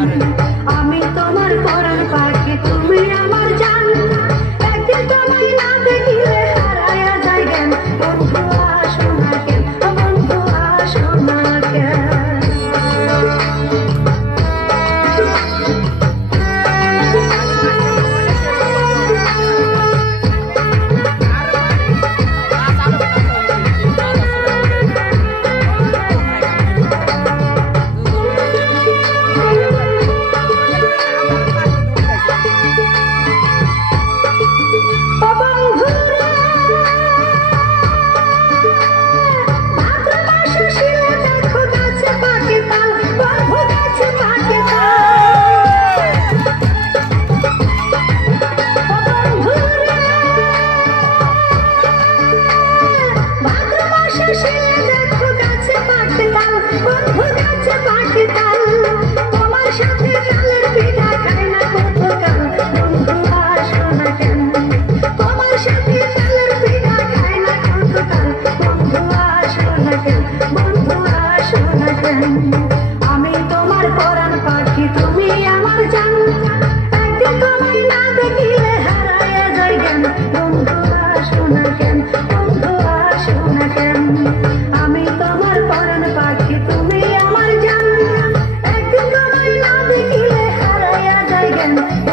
Amen. Pakistan Thank you.